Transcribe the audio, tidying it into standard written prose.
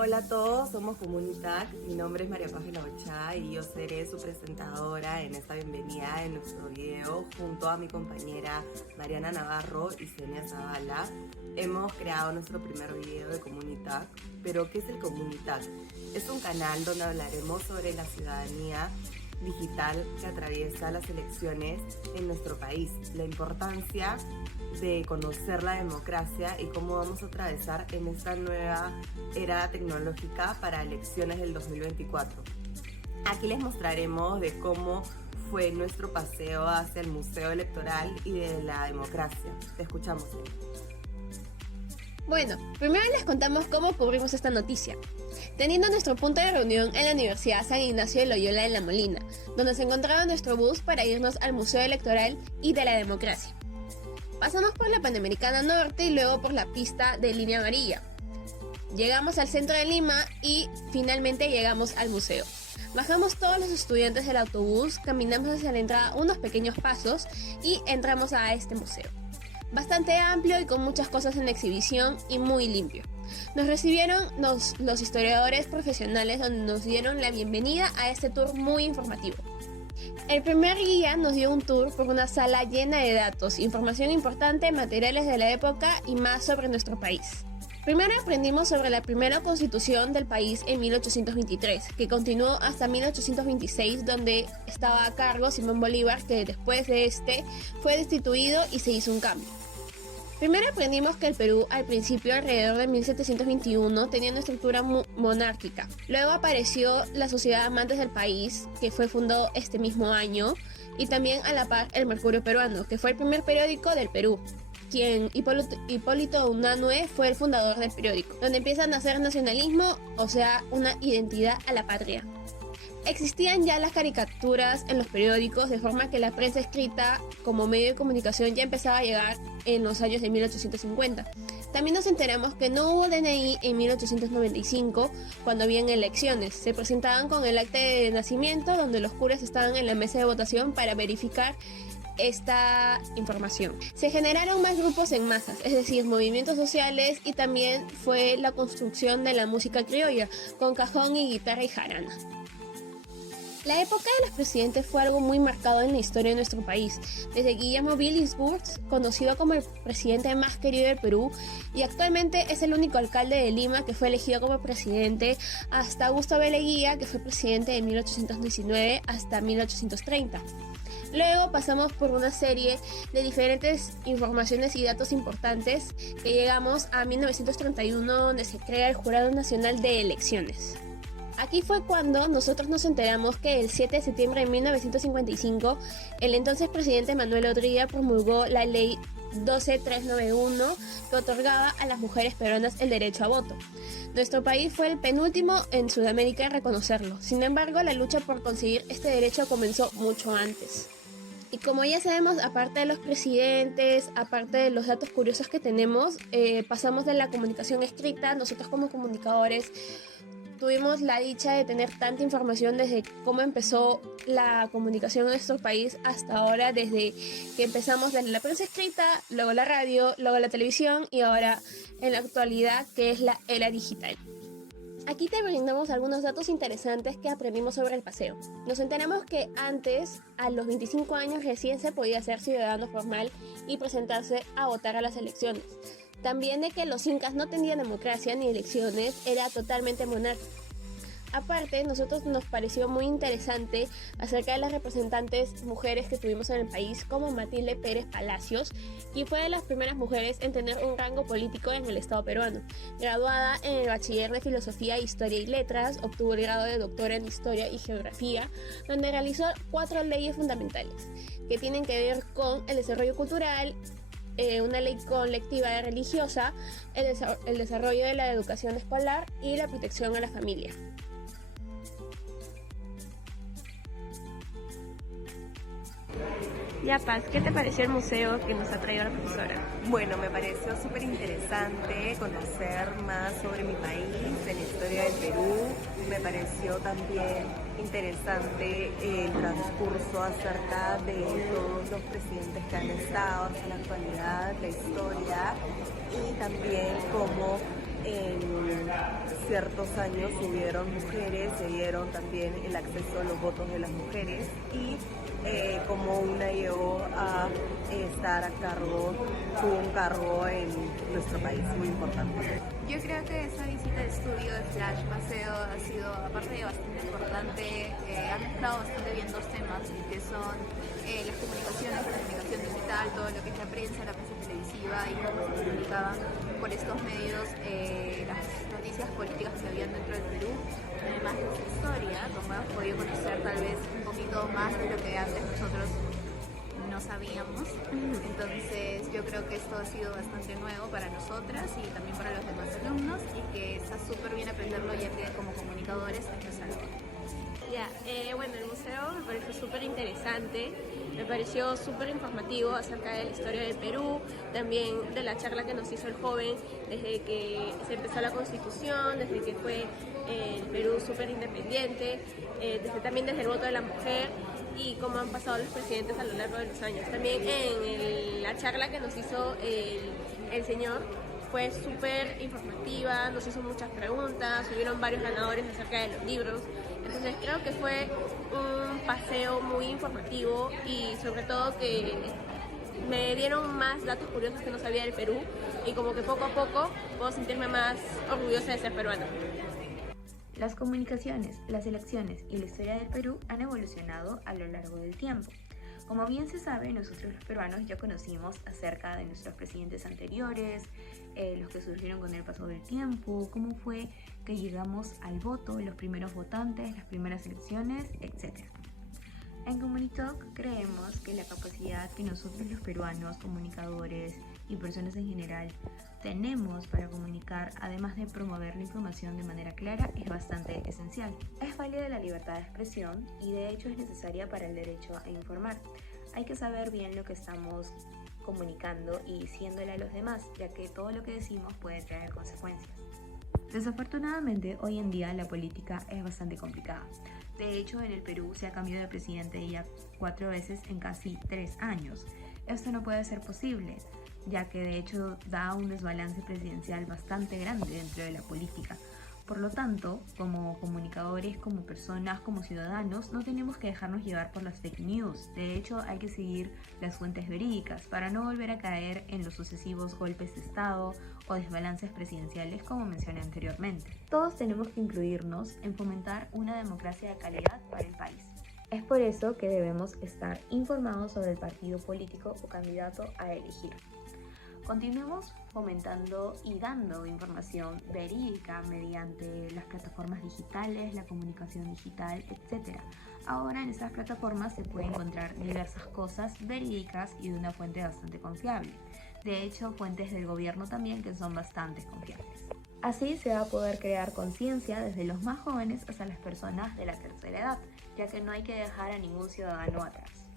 Hola a todos, somos Comunitac. Mi nombre es María Paz Ocha y yo seré su presentadora en esta bienvenida de nuestro video junto a mi compañera Mariana Navarro y Senia Zavala. Hemos creado nuestro primer video de Comunitac. ¿Pero qué es el Comunitac? Es un canal donde hablaremos sobre la ciudadanía digital que atraviesa las elecciones en nuestro país, la importancia de conocer la democracia y cómo vamos a atravesar en esta nueva era tecnológica para elecciones del 2024. Aquí les mostraremos de cómo fue nuestro paseo hacia el Museo Electoral y de la democracia. Te escuchamos. Bueno, primero les contamos cómo cubrimos esta noticia. Teniendo nuestro punto de reunión en la Universidad San Ignacio de Loyola en La Molina, donde se encontraba nuestro bus para irnos al Museo Electoral y de la Democracia. Pasamos por la Panamericana Norte y luego por la pista de Línea Amarilla. Llegamos al centro de Lima y finalmente llegamos al museo. Bajamos todos los estudiantes del autobús, caminamos hacia la entrada unos pequeños pasos y entramos a este museo. Bastante amplio y con muchas cosas en exhibición y muy limpio. Nos recibieron los historiadores profesionales donde nos dieron la bienvenida a este tour muy informativo. El primer guía nos dio un tour por una sala llena de datos, información importante, materiales de la época y más sobre nuestro país. Primero aprendimos sobre la primera constitución del país en 1823, que continuó hasta 1826, donde estaba a cargo Simón Bolívar, que después de este fue destituido y se hizo un cambio. Primero aprendimos que el Perú, al principio, alrededor de 1721, tenía una estructura monárquica. Luego apareció la Sociedad Amantes del País, que fue fundado este mismo año, y también a la par el Mercurio Peruano, que fue el primer periódico del Perú, quien Hipólito Unanue fue el fundador del periódico, donde empieza a nacer nacionalismo, o sea, una identidad a la patria. Existían ya las caricaturas en los periódicos, de forma que la prensa escrita como medio de comunicación ya empezaba a llegar en los años de 1850. También nos enteramos que no hubo DNI en 1895 cuando habían elecciones. Se presentaban con el acta de nacimiento, donde los curas estaban en la mesa de votación para verificar esta información. Se generaron más grupos en masas, es decir, movimientos sociales, y también fue la construcción de la música criolla, con cajón y guitarra y jarana. La época de los presidentes fue algo muy marcado en la historia de nuestro país, desde Guillermo Billinghurst, conocido como el presidente más querido del Perú, y actualmente es el único alcalde de Lima que fue elegido como presidente, hasta Augusto B. Leguía, que fue presidente de 1819 hasta 1830. Luego pasamos por una serie de diferentes informaciones y datos importantes que llegamos a 1931, donde se crea el Jurado Nacional de Elecciones. Aquí fue cuando nosotros nos enteramos que el 7 de septiembre de 1955, el entonces presidente Manuel Odría promulgó la ley 12391 que otorgaba a las mujeres peruanas el derecho a voto. Nuestro país fue el penúltimo en Sudamérica en reconocerlo. Sin embargo, la lucha por conseguir este derecho comenzó mucho antes. Y como ya sabemos, aparte de los presidentes, aparte de los datos curiosos que tenemos, pasamos de la comunicación escrita. Nosotros como comunicadores tuvimos la dicha de tener tanta información desde cómo empezó la comunicación en nuestro país hasta ahora, desde que empezamos desde la prensa escrita, luego la radio, luego la televisión y ahora en la actualidad, que es la era digital. Aquí te brindamos algunos datos interesantes que aprendimos sobre el paseo. Nos enteramos que antes, a los 25 años recién se podía ser ciudadano formal y presentarse a votar a las elecciones. También de que los incas no tenían democracia ni elecciones, era totalmente monárquico. Aparte, nosotros nos pareció muy interesante acerca de las representantes mujeres que tuvimos en el país, como Matilde Pérez Palacios, quien fue de las primeras mujeres en tener un rango político en el Estado peruano. Graduada en el Bachiller de Filosofía, Historia y Letras, obtuvo el grado de doctora en Historia y Geografía, donde realizó 4 leyes fundamentales que tienen que ver con el desarrollo cultural, una ley colectiva religiosa, el desarrollo de la educación escolar y la protección a la familia. Ya, Paz, ¿qué te pareció el museo que nos ha traído la profesora? Bueno, me pareció súper interesante conocer más sobre mi país, de la historia del Perú. Me pareció también interesante el transcurso acerca de todos los presidentes que han estado hasta la actualidad, la historia, y también cómo en ciertos años hubieron mujeres, se dieron también el acceso a los votos de las mujeres y como una llegó a estar a cargo, tuvo un cargo en nuestro país muy importante. Yo creo que esa visita de estudio / paseo ha sido, aparte de bastante importante, ha mezclado bastante bien dos temas, que son las comunicaciones, la comunicación digital, todo lo que es la prensa televisiva y cómo se comunicaban por estos medios las noticias políticas que habían dentro del Perú, además de su historia, como hemos podido conocer tal vez un poquito más de lo que antes nosotros no sabíamos. Entonces yo creo que esto ha sido bastante nuevo para nosotras y también para los demás alumnos y que está súper bien aprenderlo ya que como comunicadores hay que hacerlo. Bueno, el museo me pareció súper interesante, me pareció súper informativo acerca de la historia del Perú, también de la charla que nos hizo el joven desde que se empezó la Constitución, desde que fue el Perú súper independiente, también desde el voto de la mujer y cómo han pasado los presidentes a lo largo de los años. También en la charla que nos hizo el señor fue súper informativa, nos hizo muchas preguntas, hubieron varios ganadores acerca de los libros, entonces creo que fue un paseo muy informativo y sobre todo que me dieron más datos curiosos que no sabía del Perú y como que poco a poco puedo sentirme más orgullosa de ser peruana. Las comunicaciones, las elecciones y la historia del Perú han evolucionado a lo largo del tiempo. Como bien se sabe, nosotros los peruanos ya conocimos acerca de nuestros presidentes anteriores, los que surgieron con el paso del tiempo, cómo fue que llegamos al voto, los primeros votantes, las primeras elecciones, etc. En Comunitalk creemos que la capacidad que nosotros los peruanos, comunicadores y personas en general tenemos para comunicar, además de promover la información de manera clara, es bastante esencial. Es válida la libertad de expresión y de hecho es necesaria para el derecho a informar. Hay que saber bien lo que estamos comunicando y diciéndole a los demás, ya que todo lo que decimos puede traer consecuencias. Desafortunadamente, hoy en día la política es bastante complicada. De hecho, en el Perú se ha cambiado de presidente ya 4 veces en casi 3 años. Esto no puede ser posible, ya que de hecho da un desbalance presidencial bastante grande dentro de la política. Por lo tanto, como comunicadores, como personas, como ciudadanos, no tenemos que dejarnos llevar por las fake news. De hecho, hay que seguir las fuentes verídicas para no volver a caer en los sucesivos golpes de Estado o desbalances presidenciales como mencioné anteriormente. Todos tenemos que incluirnos en fomentar una democracia de calidad para el país. Es por eso que debemos estar informados sobre el partido político o candidato a elegir. Continuemos fomentando y dando información verídica mediante las plataformas digitales, la comunicación digital, etc. Ahora en esas plataformas se pueden encontrar diversas cosas verídicas y de una fuente bastante confiable. De hecho, fuentes del gobierno también que son bastante confiables. Así se va a poder crear conciencia desde los más jóvenes hasta las personas de la tercera edad, ya que no hay que dejar a ningún ciudadano atrás.